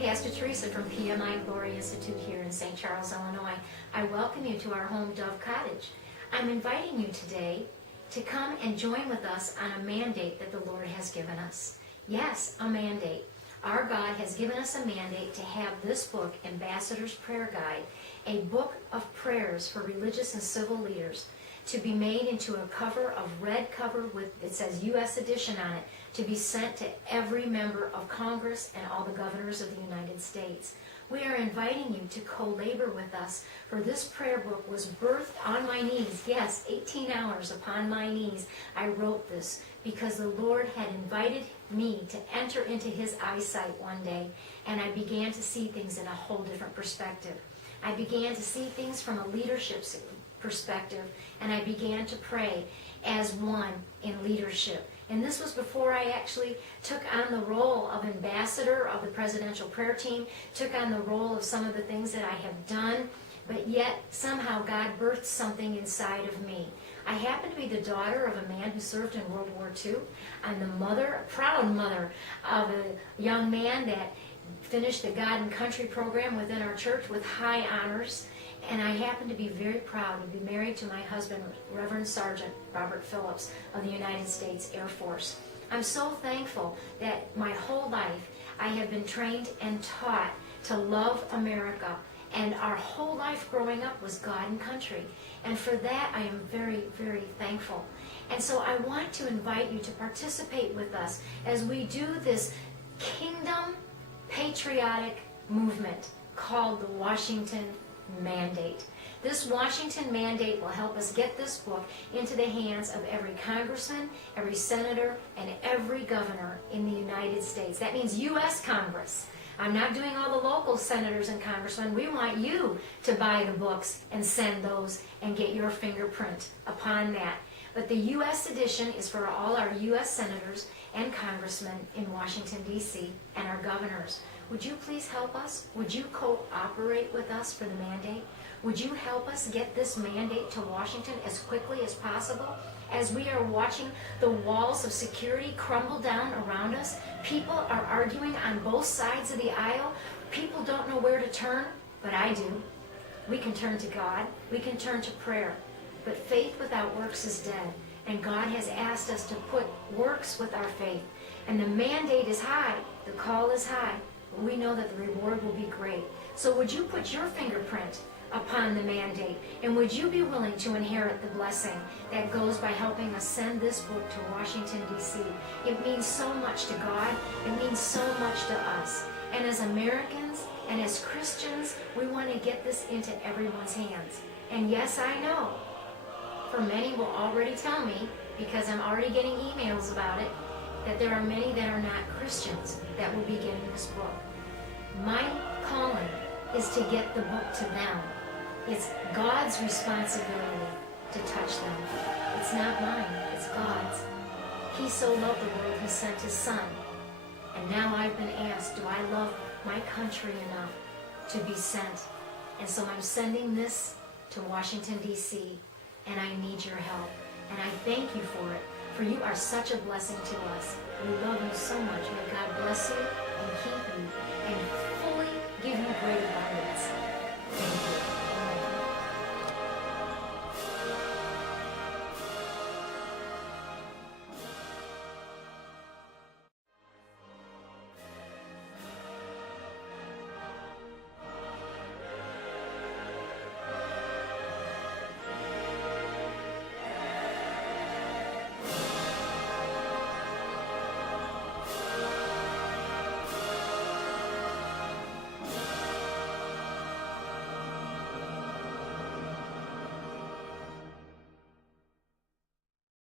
Pastor Theresa from PMI Glory Institute here in St. Charles, Illinois. I welcome you to our home Dove Cottage. I'm inviting you today to come and join with us on a mandate that the Lord has given us. Yes, a mandate. Our God has given us a mandate to have this book, Ambassador's Prayer Guide, a book of prayers for religious and civil leaders, to be made into a cover of red cover with, it says U.S. edition on it, to be sent to every member of Congress and all the governors of the United States. We are inviting you to co-labor with us, for this prayer book was birthed on my knees. Yes, 18 hours upon my knees I wrote this, because the Lord had invited me to enter into His eyesight one day, and I began to see things in a whole different perspective. I began to see things from a leadership perspective, and I began to pray as one in leadership. And this was before I actually took on the role of ambassador of the presidential prayer team, took on the role of some of the things that I have done, but yet somehow God birthed something inside of me. I happen to be the daughter of a man who served in World War II. I'm the mother, a proud mother, of a young man that finished the God and Country program within our church with high honors. And I happen to be very proud to be married to my husband, Reverend Sergeant Robert Phillips of the United States Air Force. I'm so thankful that my whole life I have been trained and taught to love America. And our whole life growing up was God and Country. And for that I am very, very thankful. And so I want to invite you to participate with us as we do this kingdom patriotic movement called the Washington Mandate. This Washington Mandate will help us get this book into the hands of every congressman, every senator, and every governor in the United States. That means U.S. Congress. I'm not doing all the local senators and congressmen. We want you to buy the books and send those and get your fingerprint upon that. But the U.S. edition is for all our U.S. senators and congressmen in Washington, D.C., and our governors. Would you please help us? Would you cooperate with us for the mandate? Would you help us get this mandate to Washington as quickly as possible? As we are watching the walls of security crumble down around us, people are arguing on both sides of the aisle. People don't know where to turn, but I do. We can turn to God. We can turn to prayer. But faith without works is dead. And God has asked us to put works with our faith. And the mandate is high. The call is high. But we know that the reward will be great. So would you put your fingerprint upon the mandate? And would you be willing to inherit the blessing that goes by helping us send this book to Washington, D.C.? It means so much to God. It means so much to us. And as Americans and as Christians, we want to get this into everyone's hands. And yes, I know, for many will already tell me, because I'm already getting emails about it, that there are many that are not Christians that will be getting this book. My calling is to get the book to them. It's God's responsibility to touch them. It's not mine, it's God's. He so loved the world, He sent His Son. And now I've been asked, do I love my country enough to be sent? And so I'm sending this to Washington, D.C., and I need your help. And I thank you for it, for you are such a blessing to us. We love you so much. May God bless you and keep you and fully give you great abundance.